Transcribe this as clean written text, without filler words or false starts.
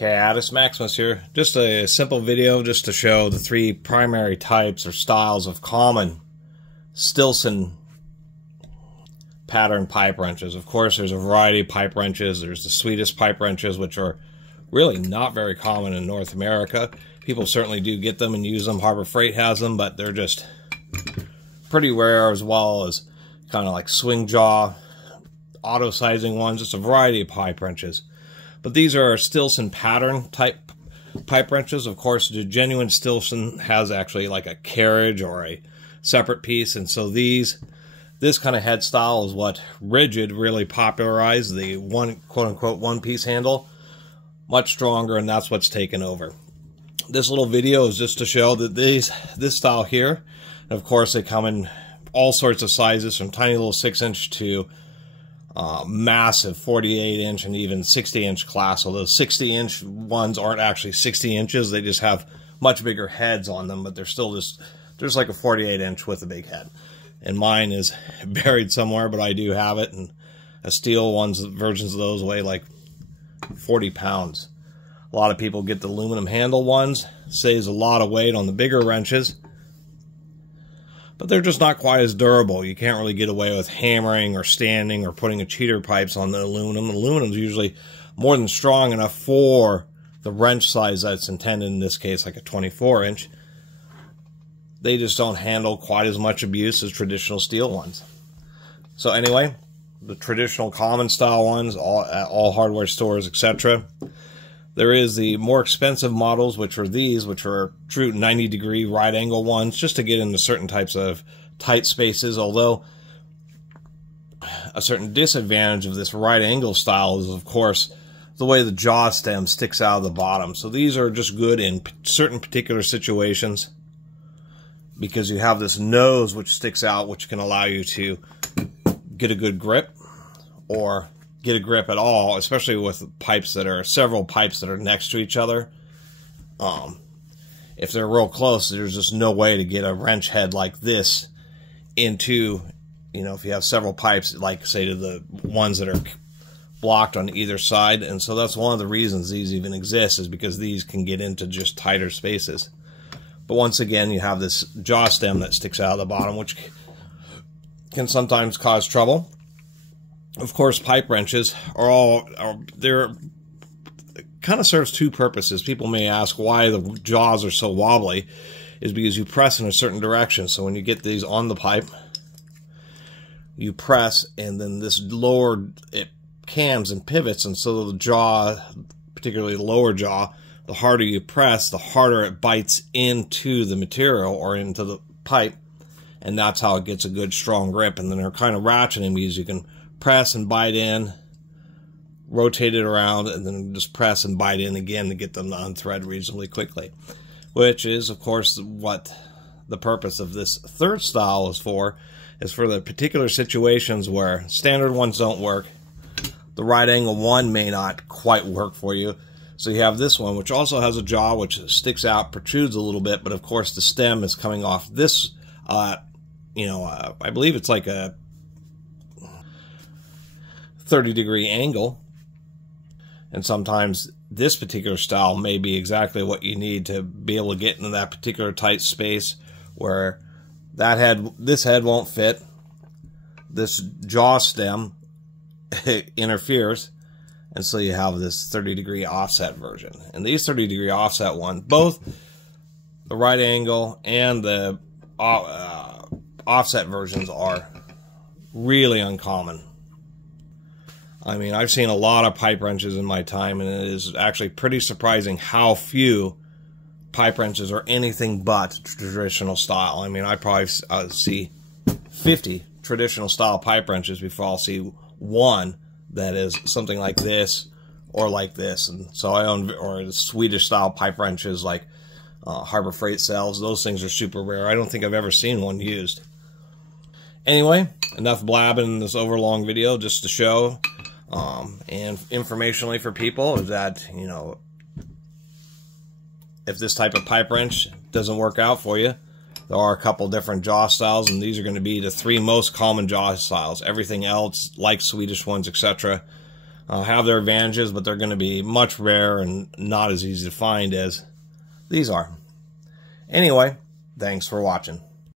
Catus, Maximus here. Just a simple video just to show the three primary types or styles of common Stilson pattern pipe wrenches. Of course, there's a variety of pipe wrenches. There's the Swedish pipe wrenches, which are really not very common in North America. People certainly do get them and use them. Harbor Freight has them, but they're just pretty rare, as well as kind of like swing jaw, auto sizing ones. Just a variety of pipe wrenches. But these are Stilson pattern type pipe wrenches. Of course, the genuine Stilson has actually like a carriage or a separate piece, and so this kind of head style is what Rigid really popularized, the one quote-unquote one-piece handle. Much stronger, and that's what's taken over. This little video is just to show that this style here, and of course they come in all sorts of sizes, from tiny little 6-inch to massive 48-inch and even 60-inch class. Although 60-inch ones aren't actually 60 inches, they just have much bigger heads on them, but they're still just like a 48-inch with a big head. And mine is buried somewhere, but I do have it. And a steel versions of those weigh like 40 pounds. A lot of people get the aluminum handle ones. Saves a lot of weight on the bigger wrenches, but they're just not quite as durable. You can't really get away with hammering or standing or putting a cheater pipes on the aluminum. Aluminum's usually more than strong enough for the wrench size that's intended, in this case like a 24-inch. They just don't handle quite as much abuse as traditional steel ones. So anyway, the traditional common style ones, at all hardware stores, etc. There is the more expensive models, which are these, which are true 90-degree right angle ones, just to get into certain types of tight spaces. Although a certain disadvantage of this right angle style is, of course, the way the jaw stem sticks out of the bottom. So these are just good in certain particular situations, because you have this nose which sticks out, which can allow you to get a good grip, or get a grip at all, especially with pipes that are several pipes that are next to each other. If they're real close, there's just no way to get a wrench head like this into, if you have several pipes, like say to the ones that are blocked on either side. And so that's one of the reasons these even exist, is because these can get into just tighter spaces. But once again, you have this jaw stem that sticks out of the bottom, which can sometimes cause trouble. Of course, pipe wrenches they're kind of serves two purposes. People may ask why the jaws are so wobbly. Is because you press in a certain direction. So when you get these on the pipe, you press, and then this it cams and pivots, and so the jaw, particularly the lower jaw, the harder you press, the harder it bites into the material or into the pipe, and that's how it gets a good strong grip. And then they're kind of ratcheting, because you can press and bite in, rotate it around, and then just press and bite in again to get them to unthread reasonably quickly. Which is, of course, what the purpose of this third style is for the particular situations where standard ones don't work. The right angle one may not quite work for you. So you have this one, which also has a jaw which sticks out, protrudes a little bit, but of course the stem is coming off this, I believe it's like a 30-degree angle. And sometimes this particular style may be exactly what you need to be able to get into that particular tight space where this head won't fit. This jaw stem interferes. And so you have this 30-degree offset version. And these 30-degree offset ones, both the right angle and the offset versions, are really uncommon. I mean, I've seen a lot of pipe wrenches in my time, and it is actually pretty surprising how few pipe wrenches are anything but traditional style. I mean, I probably see 50 traditional style pipe wrenches before I'll see one that is something like this or like this. And so I own, or the Swedish style pipe wrenches like Harbor Freight sells. Those things are super rare. I don't think I've ever seen one used. Anyway, enough blabbing in this overlong video, just to show and informationally for people that, if this type of pipe wrench doesn't work out for you, there are a couple different jaw styles, and these are going to be the three most common jaw styles. Everything else, like Swedish ones, etc., have their advantages, but they're going to be much rarer and not as easy to find as these are. Anyway, thanks for watching.